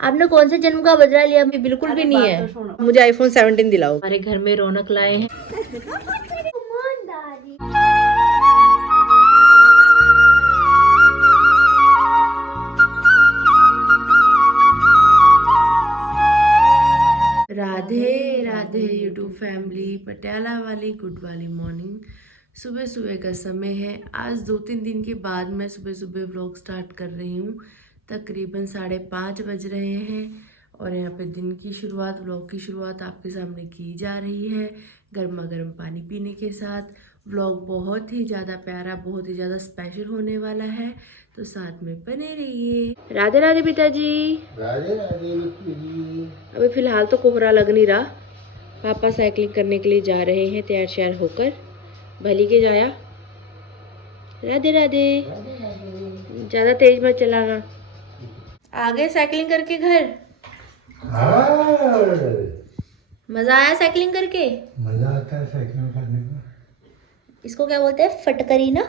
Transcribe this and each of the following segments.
आपने कौन से जन्म का बदला लिया? अभी बिल्कुल भी नहीं है। तो मुझे आईफोन 17 दिलाओ। हमारे घर में रौनक लाए हैं। राधे राधे यूट्यूब फैमिली, पटियाला वाली गुड वाली मॉर्निंग। सुबह सुबह का समय है। आज 2-3 दिन के बाद मैं सुबह सुबह व्लॉग स्टार्ट कर रही हूँ। तकरीबन 5:30 बज रहे हैं और यहाँ पे दिन की शुरुआत, व्लॉग की शुरुआत आपके सामने की जा रही है गर्मा गर्म पानी पीने के साथ। व्लॉग बहुत ही ज़्यादा प्यारा, बहुत ही ज़्यादा स्पेशल होने वाला है, तो साथ में बने रहिए। राधे राधे पिताजी। राधे राधे जी। अभी फिलहाल तो कोहरा लग नहीं रहा। पापा साइकिलिंग करने के लिए जा रहे हैं तैयार श्यार होकर। भली के जाया। राधे राधे। ज़्यादा तेज मत चलाना। आ गए साइकिलिंग करके घर? मज़ा आया साइकिलिंग करके? मजा आता है साइकिलिंग करने में। इसको क्या बोलते हैं? फटकरी ना?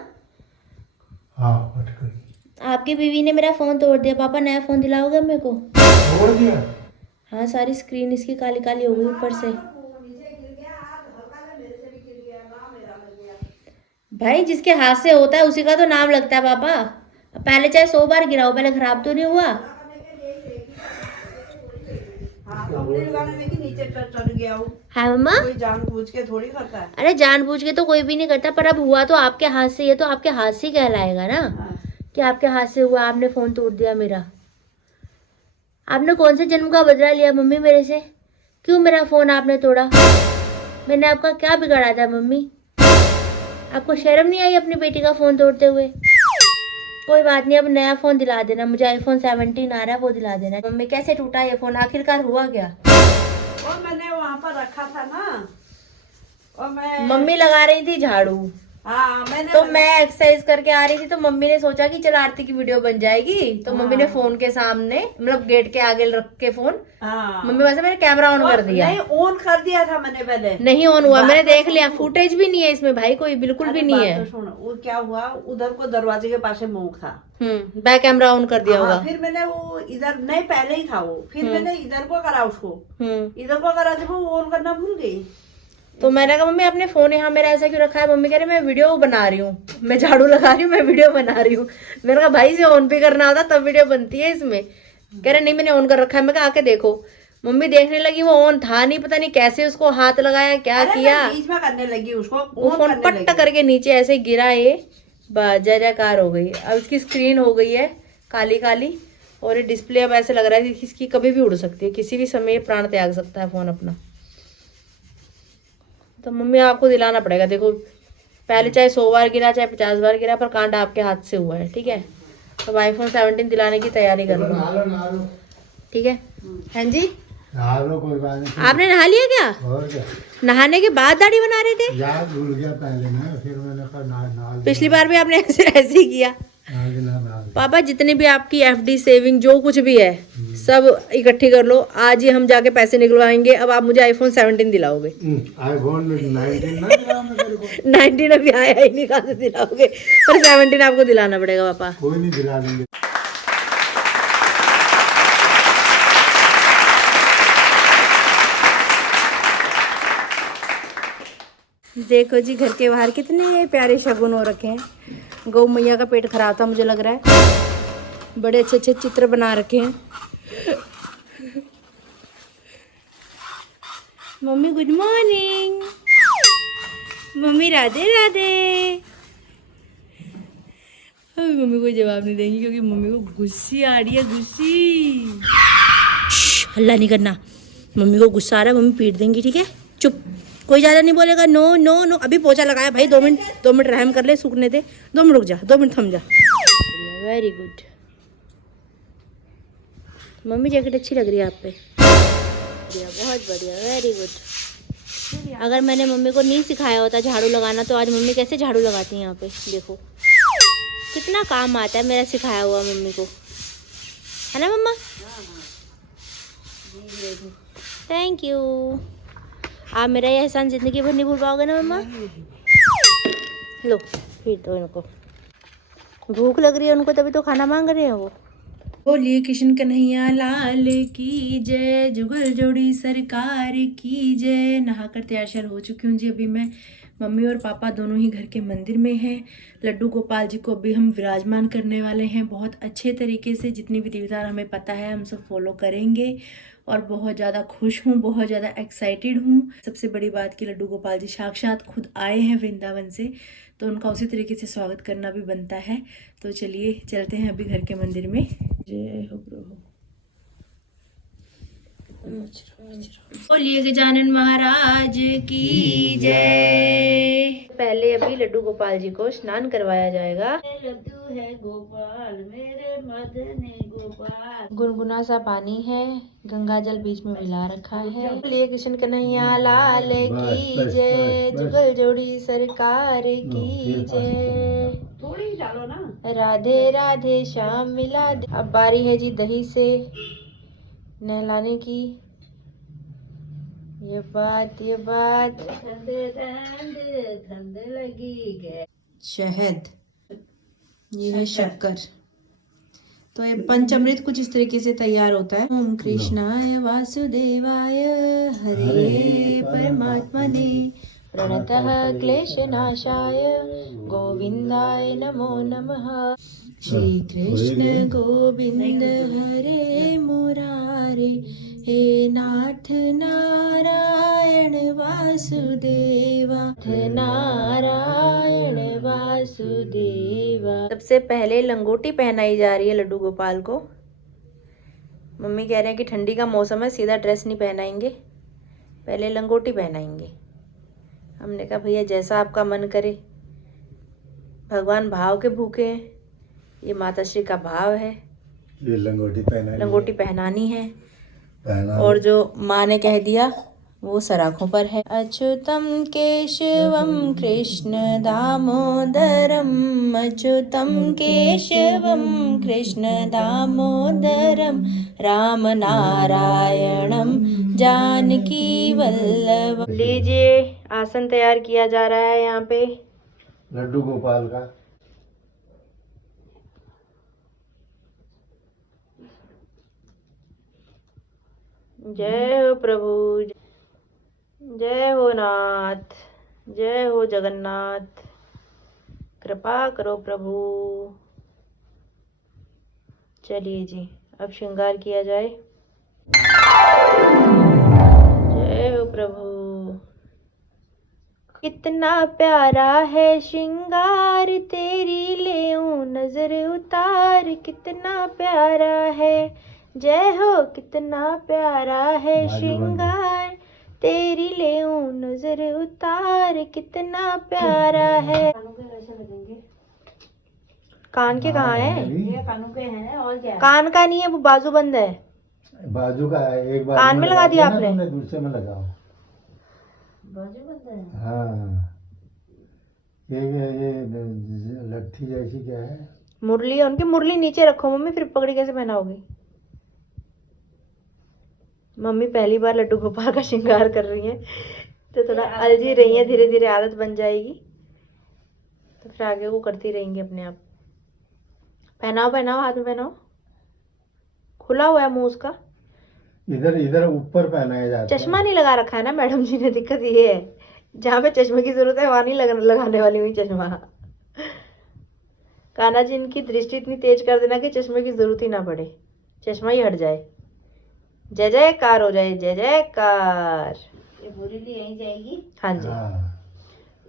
हाँ, फटकरी। आपकी बीवी ने मेरा फ़ोन तोड़ दिया। पापा नया फ़ोन दिलाओगे मेरे को? तोड़ दिया? हाँ, सारी स्क्रीन इसकी काली काली हो गई ऊपर से। भाई जिसके हाथ से होता है उसी का तो नाम लगता है पापा। पहले चाहे 100 बार गिराओ, पहले खराब तो नहीं हुआ। है मम्मा? कोई जानबूझ के थोड़ी करता है। अरे जानबूझ के तो कोई भी नहीं करता, पर अब हुआ तो आपके हाथ से, ये तो आपके हाथ से कहलाएगा ना। कि आपके हाथ से हुआ, आपने फोन तोड़ दिया मेरा। आपने कौन से जन्म का बदला लिया मम्मी मेरे से? क्यों मेरा फोन आपने तोड़ा? मैंने आपका क्या बिगाड़ा था मम्मी? आपको शर्म नहीं आई अपनी बेटी का फोन तोड़ते हुए? कोई बात नहीं, अब नया फोन दिला देना। मुझे आईफोन 17 आ रहा है, वो दिला देना। मम्मी कैसे टूटा ये फोन? आखिरकार हुआ क्या? और मैंने वहाँ पर रखा था ना, और मैं मम्मी लगा रही थी झाड़ू। हाँ मैंने तो मैं एक्सरसाइज करके आ रही थी, तो मम्मी ने सोचा कि चल आरती की वीडियो बन जाएगी, तो मम्मी ने फोन के सामने, मतलब गेट के आगे रख के फोन, हाँ मम्मी वैसे मैंने कैमरा ऑन कर दिया। नहीं, ऑन कर दिया था मैंने पहले। नहीं ऑन हुआ, मैंने बात देख तो लिया। सुनो। फुटेज भी नहीं है इसमें भाई, कोई बिल्कुल भी अरे नहीं बात है। तो सुनो, वो क्या हुआ, उधर को दरवाजे के पास मुंह था। बैक कैमरा ऑन कर दिया हाँ, होगा। फिर मैंने वो इधर, नहीं पहले ही था वो, फिर मैंने इधर को करा उसको, हम्म इधर को करा, जब वो ऑन करना भूल गई। तो मैंने कहा मम्मी आपने फोन यहाँ मेरा ऐसा क्यों रखा है? मम्मी कह रही मैं वीडियो बना रही हूँ, मैं झाड़ू लगा रही हूँ, मैं वीडियो बना रही हूँ। मैंने कहा भाई से ऑन भी करना होता तब वीडियो बनती है इसमें। कह रहे नहीं मैंने ऑन कर रखा है। मैं कहा आके देखो। मम्मी देखने लगी, वो ऑन था नहीं, पता नहीं कैसे उसको हाथ लगाया, क्या अरे किया। मैं बीच में करने लगी उसको, वो ऑन फोन करने पट्ट लगी। करके नीचे ऐसे गिरा, ये जय जयकार हो गई। अब इसकी स्क्रीन हो गई है काली काली, और ये डिस्प्ले अब ऐसे लग रहा है कि इसकी कभी भी उड़ सकती है, किसी भी समय ये प्राण त्याग सकता है फोन अपना। तो मम्मी आपको दिलाना पड़ेगा। देखो पहले चाहे 100 बार गिरा, चाहे 50 बार गिरा, पर कांड आपके हाथ से हुआ है, ठीक है? अब आईफोन 17 दिलाने की तैयारी कर लो, नहा लो। ठीक है? हाँ जी, नहा लो, कोई बात नहीं। आपने नहा लिया क्या? और क्या, नहाने के बाद दाढ़ी बना रहे थे? याद भूल गया पहले ना, फिर मैंने कहा नहा पिछली बार भी आपने ऐसे ही किया। नहा पापा जितनी भी आपकी एफडी सेविंग जो कुछ भी है सब इकट्ठी कर लो। आज ही हम जाके पैसे निकलवाएंगे। अब आप मुझे आईफोन 17 दिलाओगे। आईफोन 19 ना दिलाओ मेरे को। 19 अभी आया ही नहीं, कहाँ से दिलाओगे? पर 17 आपको दिलाना पड़ेगा पापा। कोई नहीं, दिला देंगे। देखो जी घर के बाहर कितने प्यारे शगुन हो रखे हैं। गौ मैया का पेट खराब था मुझे लग रहा है। बड़े अच्छे अच्छे चित्र बना रखे हैं। Mummy good morning. Mummy Radhe Radhe. अभी मम्मी को जवाब नहीं देंगी क्योंकि मम्मी को गुस्सी आ रही है, गुस्सी। हल्ला नहीं करना, मम्मी को गुस्सा आ रहा है, मम्मी पीट देंगी, ठीक है? चुप, कोई ज़्यादा नहीं बोलेगा। No no no. अभी पोछा लगाया भाई, 2 मिनट रहम कर ले, सूखने दे। 2 मिनट रुक जा, 2 मिनट थम जा। Very good. मम्मी जैकेट अच्छी लग रही है आप पे, बहुत बढ़िया, वेरी गुड। अगर मैंने मम्मी को नहीं सिखाया होता झाड़ू लगाना तो आज मम्मी कैसे झाड़ू लगाती हैं यहाँ पे। देखो कितना काम आता है मेरा सिखाया हुआ मम्मी को, है ना मम्मा? Thank you. आप मेरा ये एहसान जिंदगी भर नहीं भूल पाओगे ना मम्मा? लो फिर दो इनको। भूख लग रही है उनको, तभी तो खाना मांग रहे हैं वो। बोलिए कृष्ण कन्हैया लाल की जय, जुगल जोड़ी सरकार की जय। नहाकर तैयार श्यार हो चुकी हूँ जी। अभी मैं, मम्मी और पापा दोनों ही घर के मंदिर में हैं। लड्डू गोपाल जी को अभी हम विराजमान करने वाले हैं बहुत अच्छे तरीके से। जितनी विधि विधान हमें पता है हम सब फॉलो करेंगे और बहुत ज़्यादा खुश हूँ, बहुत ज़्यादा एक्साइटेड हूँ। सबसे बड़ी बात कि लड्डू गोपाल जी साक्षात खुद आए हैं वृंदावन से, तो उनका उसी तरीके से स्वागत करना भी बनता है। तो चलिए चलते हैं अभी घर के मंदिर में। जय हो प्रभु। बोलिए गजानन महाराज की जय। पहले अभी लड्डू गोपाल जी को स्नान करवाया जाएगा। लड्डू है गोपाल मेरे मदने गोपाल। गुनगुना सा पानी है, गंगा जल बीच में मिला रखा है। बोलिए कृष्ण कन्हैया लाल की जय, जुगल जोड़ी सरकार की जय। थोड़ी डालो ना। राधे राधे श्याम मिला दे। अब बारी है जी दही से नहलाने की। ये बात ठंडे ठंडे ठंडे लगी गए। शहद, ये है शक्कर। तो ये पंचामृत कुछ इस तरीके से तैयार होता है। ओम कृष्णाय वासुदेवाय हरे परमात्मने प्रणतः क्लेशनाशाय गोविंदाय नमो नमः। श्री कृष्ण गोविंद हरे मुरारे, हे नाथ नारायण वासुदेवा, नारायण वासुदेवा। सबसे पहले लंगोटी पहनाई जा रही है लड्डू गोपाल को। मम्मी कह रहे हैं कि ठंडी का मौसम है, सीधा ड्रेस नहीं पहनाएंगे, पहले लंगोटी पहनाएंगे। हमने कहा भैया जैसा आपका मन करे, भगवान भाव के भूखे हैं, ये माता श्री का भाव है। ये लंगोटी पहनानी है और जो माँ ने कह दिया वो सराखों पर है। अच्युतम केशवम कृष्ण दामोदरम, अच्युतम केशवम कृष्ण दामोदरम, राम नारायणम जानकी वल्लभ। लीजिए आसन तैयार किया जा रहा है यहाँ पे लड्डू गोपाल का। जय हो प्रभु, जय हो नाथ, जय हो जगन्नाथ, कृपा करो प्रभु। चलिए जी अब श्रृंगार किया जाए। जय हो प्रभु। कितना प्यारा है श्रृंगार, तेरी लेऊं नजर उतार, कितना प्यारा है। जय हो कितना प्यारा है श्रृंगार, तेरी लेऊं नजर उतार, कितना प्यारा है। कान के कहाँ है? ये कानों के हैं और क्या। कान का नहीं है, वो बाजू बंद है। बाजू का है, एक बार कान में लगा दिया आपने? दूसरे में लगाओ। बाजू बंद है। हाँ, ये लट्ठी जैसी क्या है? मुरली है उनकी। मुरली नीचे रखो मम्मी, फिर पगड़ी कैसे पहनाओगी? मम्मी पहली बार लड्डू गोपाल का श्रृंगार कर रही हैं, तो थोड़ा अलझी रही है। धीरे धीरे आदत बन जाएगी तो फिर आगे वो करती रहेंगी अपने आप। पहनाओ पहनाओ, हाथ में पहनाओ। खुला हुआ है मुंह उसका। इधर ऊपर पहनाया जाता है। चश्मा नहीं लगा रखा है ना मैडम जी ने, दिक्कत ये है। जहाँ पे चश्मे की जरूरत है वहां नहीं लगाने वाली हुई चश्मा। कान्हा जी इनकी दृष्टि इतनी तेज कर देना कि चश्मे की जरूरत ही ना पड़े, चश्मा ही हट जाए। जय जयकार हो जाए, जय जयकार। ये पूरी ली यहीं जाएगी। हाँ जी। हाँ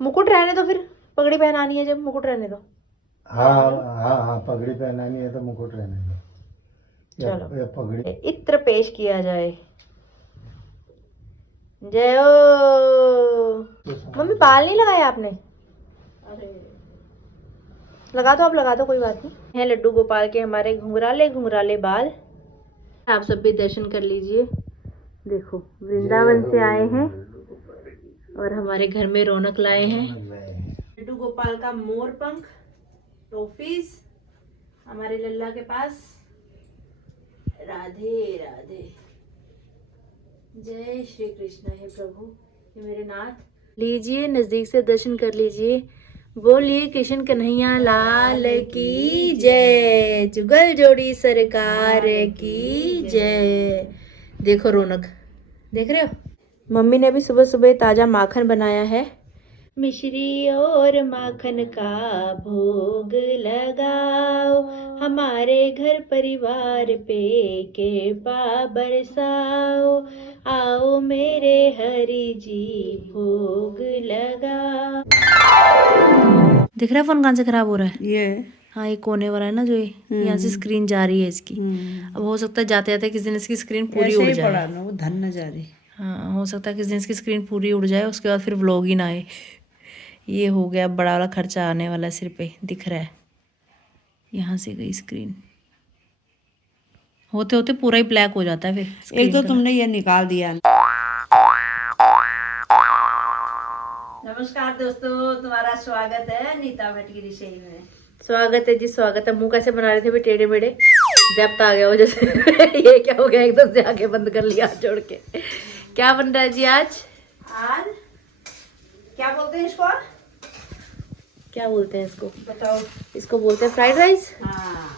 मुकुट रहने दो, फिर पगड़ी पहनानी है जब, मुकुट रहने दो। हाँ, पगड़ी पहनानी है तो मुकुट रहने दो। चलो या पगड़ी इत्र पेश किया जाए। जय हो। मम्मी बाल नहीं लगाया आपने? अरे लगा दो, आप लगा दो, कोई बात नहीं है। लड्डू गोपाल के हमारे घुंघराले घुंघराले बाल। आप सब भी दर्शन कर लीजिए। देखो वृंदावन से आए हैं और हमारे घर में रौनक लाए हैं। लड्डू गोपाल का मोर पंख टॉफीज हमारे लल्ला के पास। राधे राधे, जय श्री कृष्ण। हे प्रभु, हे मेरे नाथ। लीजिए नजदीक से दर्शन कर लीजिए बोलिए कृष्ण कन्हैया लाल की जय, जुगल जोड़ी सरकार की जय। देखो रौनक, देख रहे हो? मम्मी ने अभी सुबह सुबह ताजा माखन बनाया है। मिश्री और माखन का भोग लगाओ, हमारे घर परिवार पे कृपा बरसाओ, आओ मेरे हरि जी भोग लगाओ। दिख रहा है फोन कहाँ से खराब हो रहा है? ये हाँ, ये कोने वाला है ना, जो ये यहाँ से स्क्रीन जा रही है इसकी। अब हो सकता है जाते जाते किसी दिन इसकी स्क्रीन पूरी उड़ जाए। पड़ा ना, वो धन न जा रही। हाँ, हो सकता है किसी दिन इसकी स्क्रीन पूरी उड़ जाए, उसके बाद फिर व्लॉग ही ना आए। ये हो गया, बड़ा वाला खर्चा आने वाला सिर पे, दिख रहा है। यहाँ से गई स्क्रीन, होते होते पूरा ही ब्लैक हो जाता है फिर। एक तो तुमने ये निकाल दिया। नमस्कार दोस्तों, तुम्हारा स्वागत है नीता भट्ट की रसोई में। स्वागत है जी, स्वागत है। मुंह कैसे बना रहे थे भी टेढ़े मेढ़े, दर्द आ गया हो जैसे। ये क्या हो गया, एकदम से आगे बंद कर लिया हाथ जोड़ के। क्या बन रहा है जी आज? आज क्या बोलते हैं इसको? क्या बोलते हैं इसको बताओ। इसको बोलते हैं फ्राइड राइस। हाँ,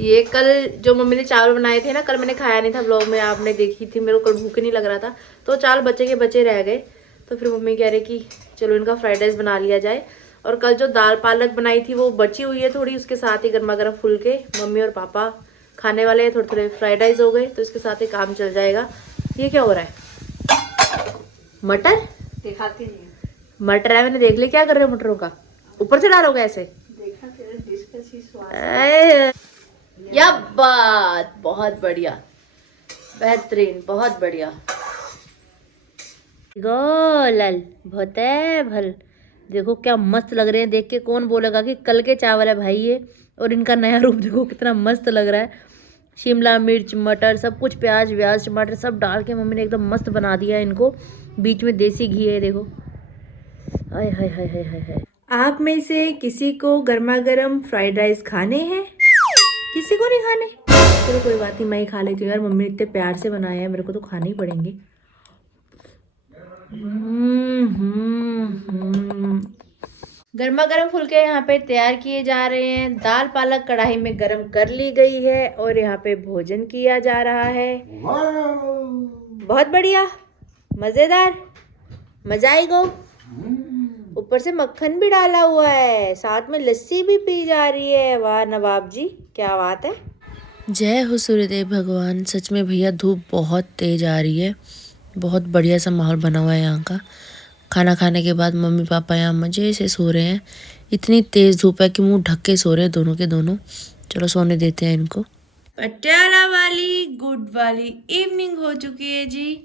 ये कल जो मम्मी ने चावल बनाए थे ना, कल मैंने खाया नहीं था, ब्लॉग में आपने देखी थी। मेरे को कल भूख नहीं लग रहा था, तो चावल बचे के बचे रह गए। तो फिर मम्मी कह रही कि चलो इनका फ्राइड राइस बना लिया जाए। और कल जो दाल पालक बनाई थी वो बची हुई है थोड़ी, उसके साथ ही गर्मा गर्म फुलके मम्मी और पापा खाने वाले हैं। थोड़े थोड़े फ्राइड राइस हो गए तो इसके साथ ही काम चल जाएगा। ये क्या हो रहा है? मटर दिखाती नहीं। मटर है, मैंने देख लिया। क्या कर रहे हो मटरों का? ऊपर से डालोगे ऐसे? देखा तेरे डिश का सी स्वाद। या बात, बहुत बढ़िया, बेहतरीन, बहुत बढ़िया। गोलल बहुत है भल। देखो क्या मस्त लग रहे हैं, देख के कौन बोलेगा कि कल के चावल है भाई ये। और इनका नया रूप देखो कितना मस्त लग रहा है। शिमला मिर्च, मटर, सब कुछ, प्याज व्याज टमाटर सब डाल के मम्मी ने एकदम मस्त बना दिया है इनको। बीच में देसी घी है, देखो। हाय हाय हाय हाय हाय हाय। आप में से किसी को गर्मा गर्म फ्राइड राइस खाने हैं? किसी को नहीं खाने? चलो कोई बात नहीं, मैं ही खा लेती हूँ यार। मम्मी ने इतने प्यार से बनाया है, मेरे को तो खाने ही पड़ेंगे। गर्मा गर्म फुलके यहाँ पे तैयार किए जा रहे हैं। दाल पालक कढ़ाई में गरम कर ली गई है और यहाँ पे भोजन किया जा रहा है। बहुत बढ़िया, मजेदार, मजा आई गो। ऊपर से मक्खन भी डाला हुआ है, साथ में लस्सी भी पी जा रही है। वाह नवाब जी, क्या बात है। जय हो सूर्यदेव भगवान। सच में भैया धूप बहुत तेज आ रही है। बहुत बढ़िया सा माहौल बना हुआ है यहाँ का। खाना खाने के बाद मम्मी पापा यहाँ मजे से सो रहे हैं। इतनी तेज धूप है कि मुंह ढक के सो रहे हैं दोनों के दोनों। चलो सोने देते हैं इनको। पटियाला वाली गुड वाली इवनिंग हो चुकी है जी।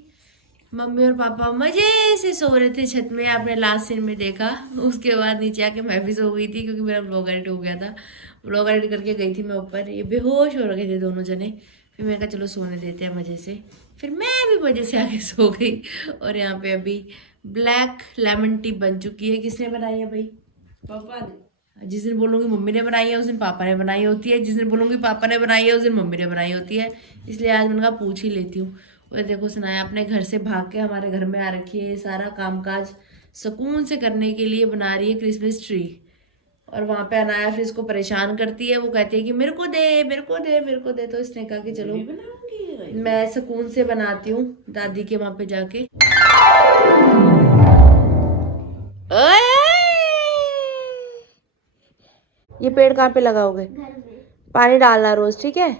मम्मी और पापा मजे से सो रहे थे छत में, आपने लास्ट सीन में देखा। उसके बाद नीचे आके मैं भी सो गई थी क्योंकि मेरा व्लॉग एडिट हो गया था। व्लॉग एडिट करके गई थी मैं ऊपर, ये बेहोश हो रखे थे दोनों जने। फिर मैंने कहा चलो सोने देते हैं मजे से। फिर मैं भी मजे से आके सो गई। और यहाँ पे अभी ब्लैक लेमन टी बन चुकी है। किसने बनाई है भाई? पापा ने। जिस दिन बोलूँगी मम्मी ने बनाई है उस दिन पापा ने बनाई होती है, जिस दिन बोलूँगी पापा ने बनाई है उस दिन मम्मी ने बनाई होती है। इसलिए आज मैंने कहा पूछ ही लेती हूँ। और देखो सुनाया, अपने घर से भाग के हमारे घर में आ रखी है। ये सारा कामकाज सुकून से करने के लिए बना रही है क्रिसमस ट्री। और वहाँ पे अनाया फिर इसको परेशान करती है। वो कहती है कि मेरे को दे मेरे को दे मेरे को दे। तो इसने कहा कि चलो मैं सुकून से बनाती हूँ दादी के वहाँ पे जाके। ये पेड़ कहाँ पे लगाओगे? पानी डालना रोज, ठीक है?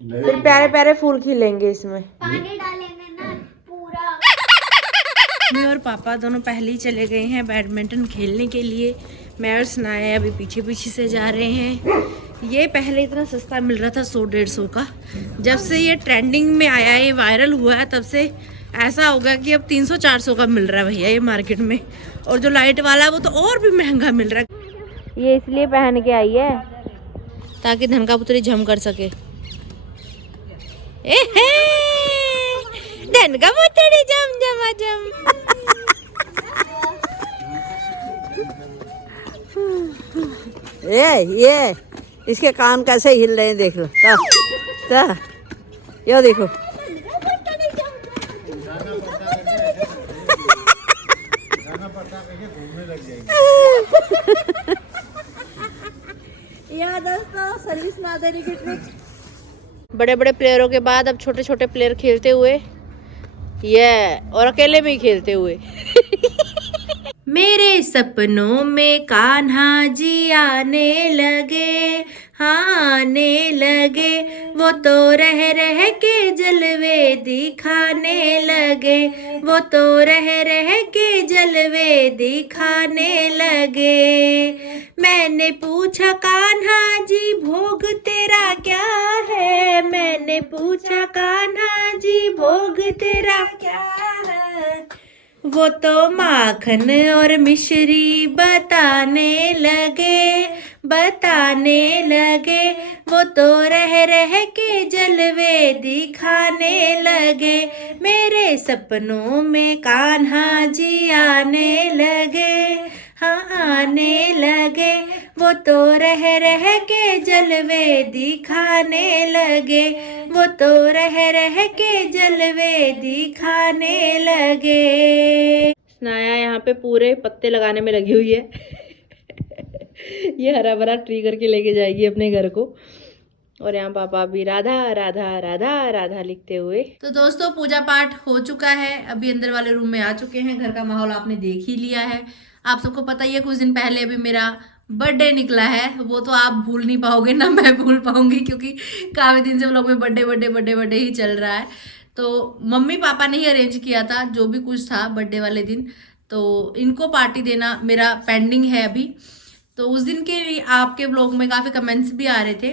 फिर प्यारे प्यारे फूल खिलेंगे इसमें। पानी डालेंगे ना पूरा। मम्मी और पापा दोनों पहले ही चले गए हैं बैडमिंटन खेलने के लिए। मैं और सनाया अभी पीछे पीछे से जा रहे हैं। ये पहले इतना सस्ता मिल रहा था 100-150 का। जब से ये ट्रेंडिंग में आया है, ये वायरल हुआ है, तब से ऐसा होगा कि अब 300-400 का मिल रहा है भैया ये मार्केट में। और जो लाइट वाला है वो तो और भी महंगा मिल रहा है। ये इसलिए पहन के आई है ताकि धनका पुत्री झम कर सके। धनका पुत्री झम झमा झम। ये इसके कान कैसे हिल रहे हैं, देख लो। ये देखो। यहाँ दोस्तों सर्विस ना देने की ट्रिक। बड़े बड़े प्लेयरों के बाद अब छोटे छोटे प्लेयर खेलते हुए और अकेले में ही खेलते हुए। मेरे सपनों में कान्हा जी आने लगे, हाँ आने लगे, वो तो रह के जलवे दिखाने लगे, वो तो रह के जलवे दिखाने लगे। मैंने पूछा कान्हा जी भोग तेरा क्या है, मैंने पूछा कान्हा जी भोग तेरा क्या है, वो तो माखन और मिश्री बताने लगे, बताने लगे, वो तो रह के जलवे दिखाने लगे। मेरे सपनों में कान्हा जी आने लगे, हाँ आने लगे, वो तो रह के जलवे दिखाने लगे, वो तो रह के जलवे दिखाने लगे। स्नाया यहाँ पे पूरे पत्ते लगाने में लगी हुई है। ये हरा भरा ट्री करके लेके जाएगी अपने घर को। और यहाँ पापा भी राधा राधा राधा राधा लिखते हुए। तो दोस्तों पूजा पाठ हो चुका है, अभी अंदर वाले रूम में आ चुके हैं। घर का माहौल आपने देख ही लिया है। आप सबको पता ही है कुछ दिन पहले अभी मेरा बर्थडे निकला है, वो तो आप भूल नहीं पाओगे ना मैं भूल पाऊंगी, क्योंकि काफी दिन से हम लोग में बर्थडे ही चल रहा है। तो मम्मी पापा ने ही अरेंज किया था जो भी कुछ था बर्थडे वाले दिन, तो इनको पार्टी देना मेरा पेंडिंग है अभी। तो उस दिन के लिए आपके व्लॉग में काफ़ी कमेंट्स भी आ रहे थे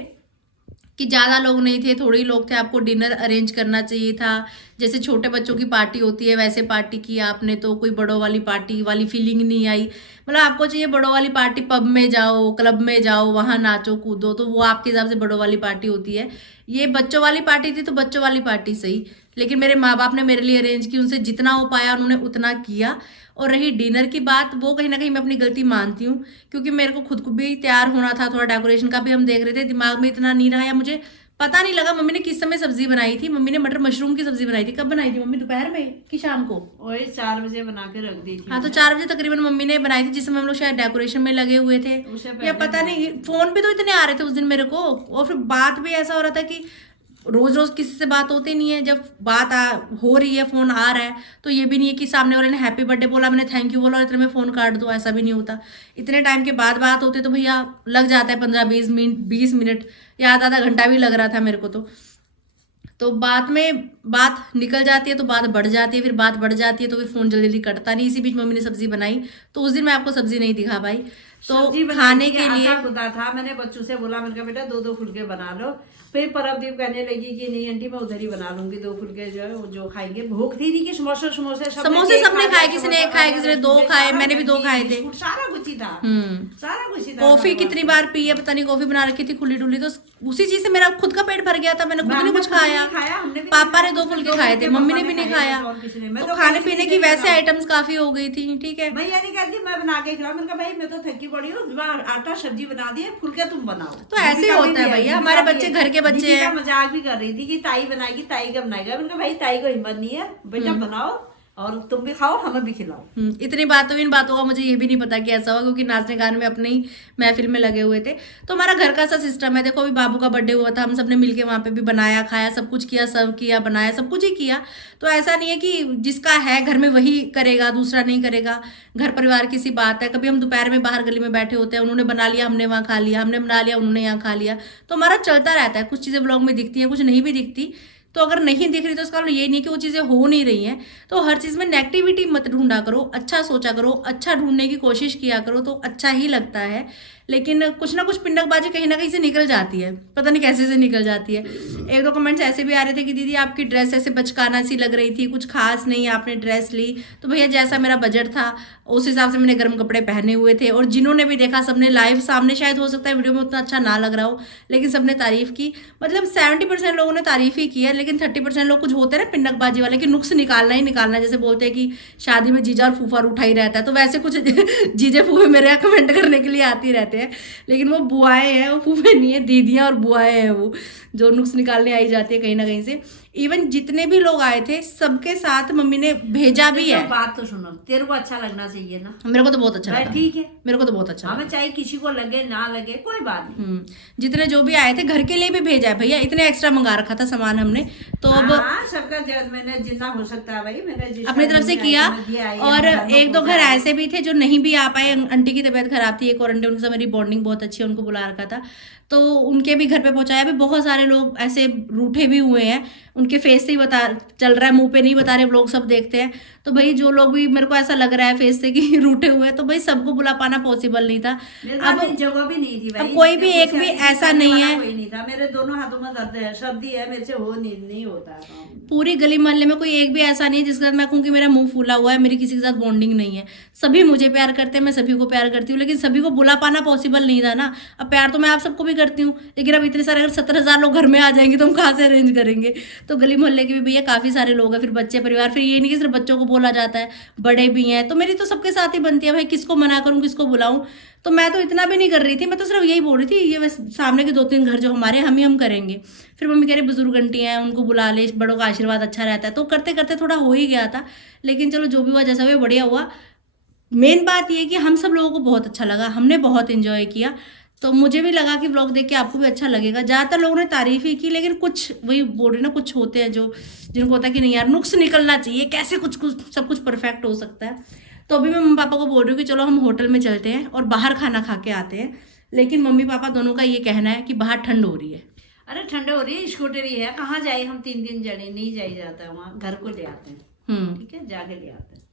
कि ज़्यादा लोग नहीं थे, थोड़े ही लोग थे, आपको डिनर अरेंज करना चाहिए था, जैसे छोटे बच्चों की पार्टी होती है वैसे पार्टी की आपने, तो कोई बड़ों वाली पार्टी वाली फीलिंग नहीं आई। मतलब आपको चाहिए बड़ों वाली पार्टी, पब में जाओ, क्लब में जाओ, वहाँ नाचो कूदो, तो वो आपके हिसाब से बड़ों वाली पार्टी होती है। ये बच्चों वाली पार्टी थी तो बच्चों वाली पार्टी सही, लेकिन मेरे माँ बाप ने मेरे लिए अरेंज की, उनसे जितना हो पाया उन्होंने उतना किया। और रही डिनर की बात, वो कहीं ना कहीं मैं अपनी गलती मानती हूँ, क्योंकि मेरे को खुद को भी तैयार होना था, थोड़ा डेकोरेशन का भी हम देख रहे थे, दिमाग में इतना नहीं रहा, या मुझे पता नहीं लगा मम्मी ने किस समय सब्जी बनाई थी। मम्मी ने मटर मशरूम की सब्जी बनाई थी। कब बनाई थी मम्मी, दोपहर में कि शाम को? वही 4 बजे बना के रख दी थी। हाँ, तो 4 बजे तकरीबन मम्मी ने बनाई थी, जिस समय हम लोग शायद डेकोरेशन में लगे हुए थे, या पता नहीं। फोन भी तो इतने आ रहे थे उस दिन मेरे को, और फिर बात भी ऐसा हो रहा था कि रोज रोज किसी से बात होती नहीं है। जब बात हो रही है, फोन आ रहा है, तो ये भी नहीं है कि सामने वाले ने हैप्पी बर्थडे बोला, मैंने थैंक यू बोला और इतने में फोन काट दो, ऐसा भी नहीं होता। इतने टाइम के बाद बात होते तो भैया लग जाता है 15-20 मिनट या आधा घंटा भी लग रहा था मेरे को। तो बात निकल जाती है तो बात बढ़ जाती है, फिर बात बढ़ जाती है तो फिर फोन जल्दी जल्दी कटता नहीं। इसी बीच मम्मी ने सब्जी बनाई, तो उस दिन मैं आपको सब्जी नहीं दिखा पाई। तो खाने के लिए खुदा था, मैंने बच्चों से बोला, मैंने कहा बेटा 2-2 फुलके बना लो। फिर परमदीप कहने लगी कि नहीं आंटी मैं उधर ही बना लूंगी 2 फुलके, जो खाएंगे। भूख थी नहीं कि समोसे सबने खाए, किसी ने 1 खाए, किसी ने 2 खाए, मैंने भी 2 खाए थे। सारा कुछ ही था, सारा कुछ ही था। कॉफी कितनी बार पी है पता नहीं, कॉफी बना रखी थी खुली डुली, तो उसी चीज से मेरा खुद का पेट भर गया था। मैंने खुद नहीं कुछ खाया, पापा ने 2 फुलके खाए थे, मम्मी ने भी नहीं खाया। तो खाने पीने की वैसे आइटम्स काफी हो गई थी। ठीक है, मैं ये नहीं कहती मैं बना के खिलाऊं, मैंने कहा भाई मैं तो थकी पड़ी हूँ, आटा सब्जी बना दिए, फुलके तुम बनाओ। तो ऐसे ही होता है भैया, हमारे बच्चे घर के बच्चे हैं। मजाक भी कर रही थी कि ताई बनाएगी, ताई का बनाएगा। मैंने कहा भाई ताई को हिम्मत नहीं है, बेटा बनाओ और तुम भी खाओ, हमें भी खिलाओ। इतनी बातों इन बातों का मुझे ये भी नहीं पता कि ऐसा हुआ, क्योंकि नाचने गाने में अपने ही महफिल में लगे हुए थे। तो हमारा घर का सा सिस्टम है। देखो अभी बाबू का बर्थडे हुआ था, हम सबने मिलके वहां पे भी बनाया, खाया, सब कुछ किया, सर्व किया, बनाया, सब कुछ ही किया। तो ऐसा नहीं है कि जिसका है घर में वही करेगा, दूसरा नहीं करेगा। घर परिवार की सी बात है। कभी हम दोपहर में बाहर गली में बैठे होते हैं, उन्होंने बना लिया, हमने वहाँ खा लिया, हमने बना लिया, उन्होंने यहाँ खा लिया। तो हमारा चलता रहता है। कुछ चीजें ब्लॉग में दिखती है, कुछ नहीं भी दिखती। तो अगर नहीं दिख रही तो इसका ये नहीं कि वो चीज़ें हो नहीं रही हैं। तो हर चीज़ में नेगेटिविटी मत ढूंढा करो, अच्छा सोचा करो, अच्छा ढूंढने की कोशिश किया करो, तो अच्छा ही लगता है। लेकिन कुछ ना कुछ पिंडकबाजी कहीं ना कहीं से निकल जाती है, पता नहीं कैसे से निकल जाती है। 1-2 कमेंट्स ऐसे भी आ रहे थे कि दीदी आपकी ड्रेस ऐसे बचकाना सी लग रही थी, कुछ खास नहीं आपने ड्रेस ली। तो भैया जैसा मेरा बजट था उस हिसाब से मैंने गर्म कपड़े पहने हुए थे। और जिन्होंने भी देखा सबने लाइव सामने, शायद हो सकता है वीडियो में उतना अच्छा ना लग रहा हो, लेकिन सबने तारीफ की। मतलब 70% लोगों ने तारीफ ही की है, लेकिन 30% लोग कुछ होते हैं ना पिंडकबाजी वाले कि नुक्स निकालना ही निकालना, जैसे बोलते हैं कि शादी में जीजा और फूफा उठा ही रहता है। तो वैसे कुछ जीजे फूफे मेरे यहाँ कमेंट करने के लिए आते ही रहते हैं, लेकिन वो बुआएं हैं, वो फूफे नहीं है, दीदियाँ और बुआएं हैं वो, जो नुक्स निकालने आई जाती है कहीं ना कहीं से। इवन जितने भी लोग आए थे सबके साथ मम्मी ने भेजा भी है। बात तो सुनो, तेरे को अच्छा लगना चाहिए ना। मेरे को तो बहुत अच्छा भाई लगा। ठीक है, मेरे को तो बहुत अच्छा लगा। हमें चाहे किसी को लगे ना लगे कोई बात नहीं। जितने जो भी आए थे घर के लिए भी भेजा है भैया, इतने एक्स्ट्रा मंगा रखा था सामान हमने, तो अब सबका मैंने जितना हो सकता है भाई मैंने अपनी तरफ से किया। और एक दो घर ऐसे भी थे जो नहीं भी आ पाए, आंटी की तबीयत खराब थी, एक और आंटी, उनके साथ मेरी बॉन्डिंग बहुत अच्छी है, उनको बुला रखा था, तो उनके भी घर पे पहुंचाया। अभी बहुत सारे लोग ऐसे रूठे भी हुए हैं, उनके फेस से ही बता चल रहा है, मुंह पे नहीं बता रहे, लोग सब देखते हैं। तो भाई जो लोग भी मेरे को ऐसा लग रहा है फेस से कि रूठे हुए हैं, तो भाई सबको बुला पाना पॉसिबल नहीं था। अब जगह भी नहीं थी भाई, अब कोई भी एक भी ऐसा नहीं है, कोई नहीं था। मेरे दोनों हाथों में दर्द है, सर्दी है, मेरे से हो नहीं होता। पूरी गली मोहल्ले में कोई एक भी ऐसा नहीं है जिसके साथ मैं कहूँ कि मेरा मुंह फूला हुआ है, मेरी किसी के साथ बॉन्डिंग नहीं है। सभी मुझे प्यार करते हैं, मैं सभी को प्यार करती हूँ, लेकिन सभी को बुला पाना पॉसिबल नहीं था ना। अब प्यार तो मैं आप सबको भी करती हूँ, लेकिन अब इतने सारे, अगर 17,000 लोग घर में आ जाएंगे तो हम कहाँ से अरेंज करेंगे। तो गली मोहल्ले के भी भैया काफी सारे लोग हैं, फिर बच्चे परिवार, फिर ये नहीं कि सिर्फ बच्चों को बोला जाता है, बड़े भी हैं, तो मेरी तो सबके साथ ही बनती है भाई, किसको मना करूँ किसको बुलाऊं। तो मैं तो इतना भी नहीं कर रही थी, मैं तो सिर्फ यही बोल रही थी ये बस सामने के 2-3 घर जो हमारे हम करेंगे। फिर मम्मी कह रही बुजुर्ग आंटी हैं उनको बुला ले, बड़ों का आशीर्वाद अच्छा रहता है, तो करते करते थोड़ा हो ही गया था। लेकिन चलो जो भी हुआ जैसा भी बढ़िया हुआ। मेन बात ये कि हम सब लोगों को बहुत अच्छा लगा, हमने बहुत एंजॉय किया। तो मुझे भी लगा कि व्लॉग देख के आपको भी अच्छा लगेगा। ज़्यादातर लोगों ने तारीफ ही की, लेकिन कुछ वही बोल रही ना, कुछ होते हैं जो जिनको होता है कि नहीं यार नुक्स निकलना चाहिए, कैसे कुछ सब कुछ परफेक्ट हो सकता है। तो अभी मैं मम्मी पापा को बोल रही हूँ कि चलो हम होटल में चलते हैं और बाहर खाना खा के आते हैं। लेकिन मम्मी पापा दोनों का ये कहना है कि बाहर ठंड हो रही है। अरे ठंड हो रही है, स्कूटरी है, कहाँ जाए हम 3 दिन जड़े नहीं जाई जाता, वहाँ घर को ले आते हैं। ठीक है, जाके ले आते हैं।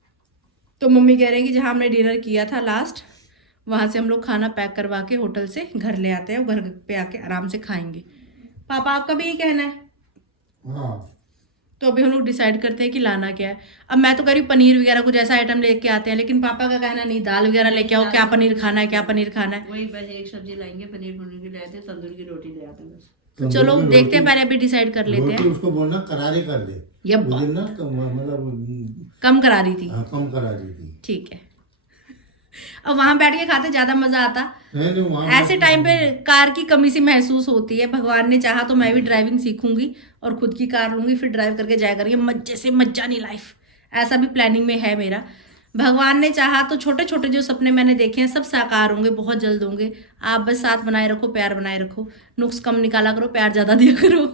तो मम्मी कह रहे हैं कि जहाँ हमने डिनर किया था लास्ट, वहाँ से हम लोग खाना पैक करवा के होटल से घर ले आते हैं और घर पे आके आराम से खाएंगे। पापा आपका भी ये कहना है? हाँ। तो अभी हम लोग डिसाइड करते हैं कि लाना क्या है। अब मैं तो कह रही हूँ पनीर वगैरह कुछ ऐसा आइटम लेके आते हैं, लेकिन पापा का कहना नहीं, दाल वगैरह लेके आओ, क्या पनीर खाना है, क्या पनीर खाना है। वही बस एक सब्जी लाएंगे, पनीर की ले आते, तंदूर की रोटी ले आते बस। तो चलो देखते हैं, पहले अभी डिसाइड कर लेते हैं। उसको बोलना करारे कर दे, मतलब कम करा रही थी। कम करा दी थी। ठीक है। अब वहां बैठ के खाते ज्यादा मजा आता। नहीं, ऐसे टाइम पे कार की कमी सी महसूस होती है। भगवान ने चाहा तो मैं भी ड्राइविंग सीखूंगी और खुद की कार लूंगी, फिर ड्राइव करके जाया करेंगे मजे से, मजा नहीं लाइफ। ऐसा भी प्लानिंग में है मेरा। भगवान ने चाहा तो छोटे छोटे जो सपने मैंने देखे हैं सब साकार होंगे, बहुत जल्द होंगे। आप बस साथ बनाए रखो, प्यार बनाए रखो, नुक्स कम निकाला करो, प्यार ज्यादा दिया करो।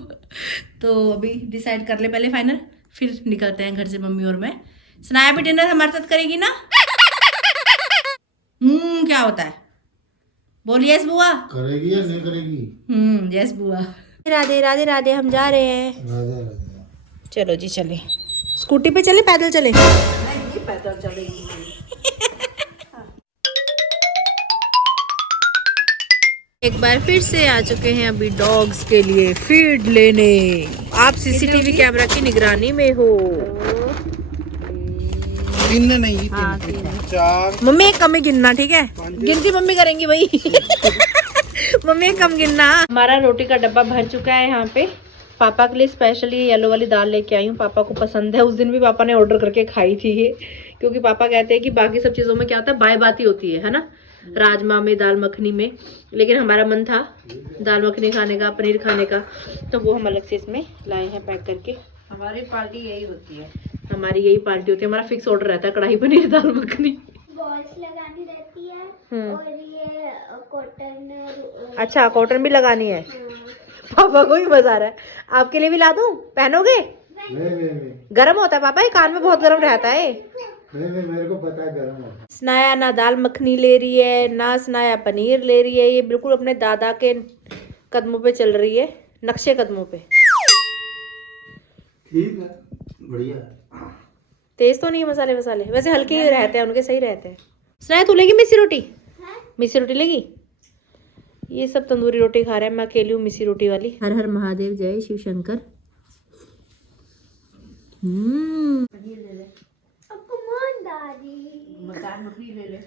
तो अभी डिसाइड कर ले पहले फाइनल, फिर निकलते हैं घर से मम्मी और मैं। सनाया भी डिनर हमारे साथ करेगी ना? क्या होता है? बोलिए यस बुआ। करेगी या नहीं करेगी? यस बुआ। राधे राधे राधे, हम जा रहे हैं। राधे राधे। चलो जी चले। स्कूटी पे चले, पैदल चले? नहीं, पैदल चलेगी। एक बार फिर से आ चुके हैं अभी डॉग्स के लिए फीड लेने। आप सीसीटीवी कैमरा की निगरानी में हो। गिनने नहीं, हाँ, 4। मम्मी एक कम ही गिनना, ठीक है? गिनती मम्मी करेंगी भाई। मम्मी एक कम गिनना। हमारा रोटी का डब्बा भर चुका है यहाँ पे। पापा के लिए स्पेशली येलो वाली दाल लेके आई हूँ, पापा को पसंद है। उस दिन भी पापा ने ऑर्डर करके खाई थी ये, क्योंकि पापा कहते हैं कि बाकी सब चीज़ों में क्या होता है, बाय बाती होती है ना, राजमा में, दाल मखनी में। लेकिन हमारा मन था दाल मखनी खाने का, पनीर खाने का, तो वो हम अलग से इसमें लाए हैं पैक करके। हमारी पार्टी यही होती है, हमारी यही पार्टी होती है। हमारा फिक्स ऑर्डर रहता है कढ़ाई पनीर, दाल मखनी। बॉल्स लगानी रहती है और ये कॉटन। अच्छा, कॉटन भी लगानी है। पापा को भी मजा आ रहा है। आपके लिए भी ला दूं, पहनोगे? नहीं, गर्म होता है पापा, ये कान में बहुत गर्म रहता है। नहीं, मेरे को पता है गर्म है। स्नाया ना दाल मखनी ले रही है, ना स्नाया पनीर ले रही है। ये बिल्कुल अपने दादा के कदमों पे चल रही है, नक्शे कदमों पे। ठीक है, बढ़िया। तेज तो नहीं है मसाले वसाले, वैसे हल्के ही रहते हैं उनके, सही रहते हैं। स्नाया तू लेगी मिस्सी रोटी? मिस्सी रोटी लेगी? ये सब तंदूरी रोटी खा रहे हैं, मैं अकेली हूँ मिस्सी रोटी वाली। हर हर महादेव, जय शिव शंकर। पनीर ले ले, Come on, Daddy. दाल मखनी ले ले,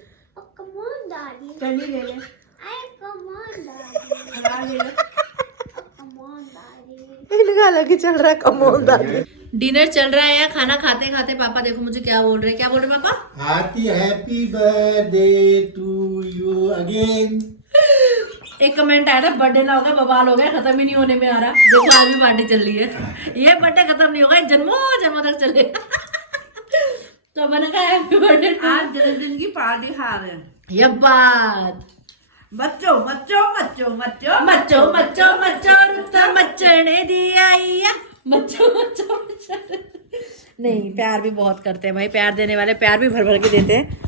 Come on, Daddy. पनीर ले ले, Come on, Daddy. दाल ले ले। Come on, Daddy. इनका अलग ही चल रहा है कमोल दादी। डिनर चल रहा है या खाना खाते खाते पापा देखो मुझे क्या बोल रहे हैं। क्या बोल रहे हैं पापा? Aarti happy birthday to you again. एक कमेंट आया था बर्थडे ना हो गया बवाल हो गया, खत्म ही नहीं होने में आ रहा। देखो आज भी पार्टी चल रही है, ये बर्थडे खत्म नहीं होगा, जन्मों तक चलेगा। तो मैंने कहा हैप्पी बर्थडे, आज जन्मदिन की पार्टी खा रहे हैं। ये बात बच्चों बच्चों बच्चों बच्चों मच्चो मच्चो मच्चो रुत्ता मच्चने दिया बच्चों बच्चों बच्चों। नहीं, प्यार भी बहुत करते हैं भाई, प्यार देने वाले प्यार भी भर भर के देते हैं।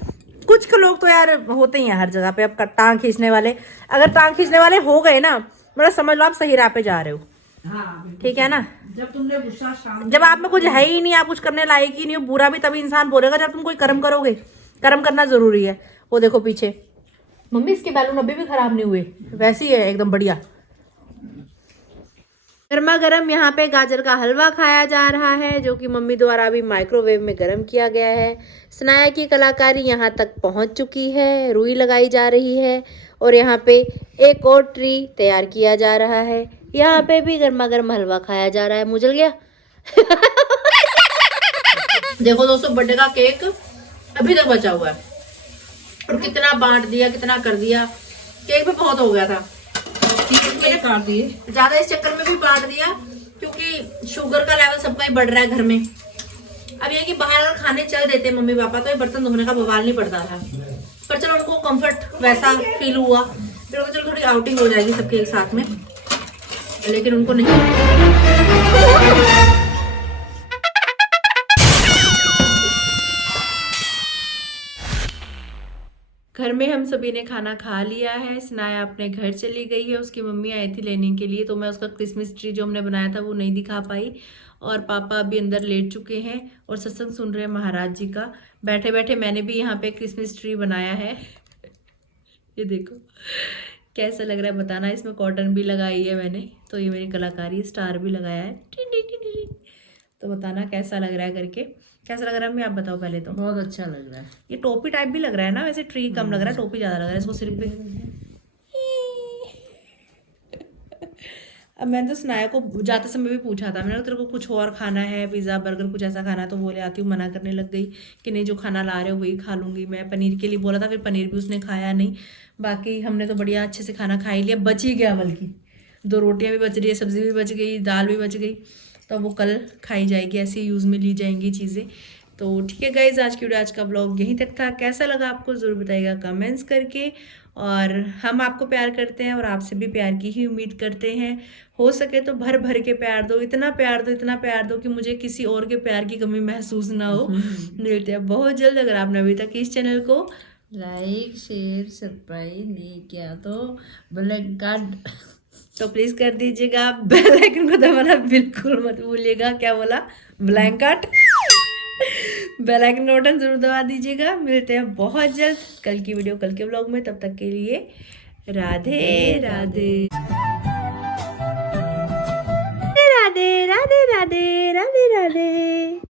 कुछ के लोग तो यार होते ही हैं हर जगह पे, अब टांग खींचने वाले। अगर टांग खींचने वाले हो गए ना, मतलब समझ लो आप सही राह पे जा रहे हो। हाँ, ठीक है ना। जब तुमने गुस्सा शांत, जब आप में कुछ है ही नहीं, आप कुछ करने लायक ही नहीं हो, बुरा भी तभी इंसान बोलेगा जब तुम कोई कर्म करोगे। कर्म करना जरूरी है। वो देखो पीछे मम्मी, इसके बैलून अभी भी खराब नहीं हुए, वैसी है एकदम बढ़िया। गर्मा गर्म यहाँ पे गाजर का हलवा खाया जा रहा है, जो कि मम्मी द्वारा अभी माइक्रोवेव में गर्म किया गया है। सनाया की कलाकारी यहाँ तक पहुँच चुकी है, रुई लगाई जा रही है और यहाँ पे एक और ट्री तैयार किया जा रहा है। यहाँ पे भी गर्मा गर्म हलवा खाया जा रहा है। मुझे जल गया। देखो दोस्तों, बर्थडे का केक अभी तक बचा हुआ है और कितना बांट दिया, कितना कर दिया। केक भी बहुत हो गया था, मैंने काट दिए ज्यादा, इस चक्कर में भी बांट दिया क्योंकि शुगर का लेवल सबका ही बढ़ रहा है घर में। अब ये कि बाहर अगर खाने चल देते मम्मी पापा तो ये बर्तन धोने का बवाल नहीं पड़ता था, पर चलो उनको कंफर्ट वैसा फील हुआ, फिर तो चलो थोड़ी आउटिंग हो जाएगी सबके एक साथ में, लेकिन उनको नहीं। घर में हम सभी ने खाना खा लिया है। सनाया अपने घर चली गई है, उसकी मम्मी आई थी लेने के लिए, तो मैं उसका क्रिसमस ट्री जो हमने बनाया था वो नहीं दिखा पाई। और पापा अभी अंदर लेट चुके हैं और सत्संग सुन रहे हैं महाराज जी का। बैठे बैठे मैंने भी यहाँ पे क्रिसमस ट्री बनाया है। ये देखो कैसा लग रहा है बताना। इसमें कॉटन भी लगाई है मैंने, तो ये मेरी कलाकारी, स्टार भी लगाया है। तो बताना कैसा लग रहा है करके। कैसा लग रहा है मैं आप बताओ पहले तो। बहुत अच्छा लग रहा है। ये टोपी टाइप भी लग रहा है ना, वैसे ट्री कम लग रहा है, टोपी ज्यादा लग रहा है इसको सिर्फ पे। अब मैंने तो सनाया को जाते समय भी पूछा था, मैंने कहा तेरे को कुछ और खाना है, पिज़्ज़ा बर्गर कुछ ऐसा खाना है, तो बोले आती हूँ, मना करने लग गई कि नहीं जो खाना ला रहे हो वही खा लूँगी मैं। पनीर के लिए बोला था, फिर पनीर भी उसने खाया नहीं। बाकी हमने तो बढ़िया अच्छे से खाना खा ही लिया, बच ही गया, बल्कि 2 रोटियाँ भी बच रही है, सब्ज़ी भी बच गई, दाल भी बच गई, तो वो कल खाई जाएगी, ऐसे यूज़ में ली जाएंगी चीज़ें। तो ठीक है गाइज, आज की वीडियो, आज का ब्लॉग यहीं तक था। कैसा लगा आपको ज़रूर बताइएगा कमेंट्स करके। और हम आपको प्यार करते हैं और आपसे भी प्यार की ही उम्मीद करते हैं। हो सके तो भर भर के प्यार दो, इतना प्यार दो, इतना प्यार दो कि मुझे किसी और के प्यार की कमी महसूस ना हो। मिलते हैं बहुत जल्द। अगर आपने अभी तक इस चैनल को लाइक शेयर सब्सक्राइब नहीं किया तो बेल कार्ड तो प्लीज़ कर दीजिएगा। बेल आइकन को दबाना बिल्कुल मत भूलिएगा। क्या बोला? ब्लैंकेट। बेल आइकन का बटन जरूर दबा दीजिएगा। मिलते हैं बहुत जल्द कल की वीडियो, कल के ब्लॉग में। तब तक के लिए राधे राधे राधे राधे राधे राधे राधे राधे।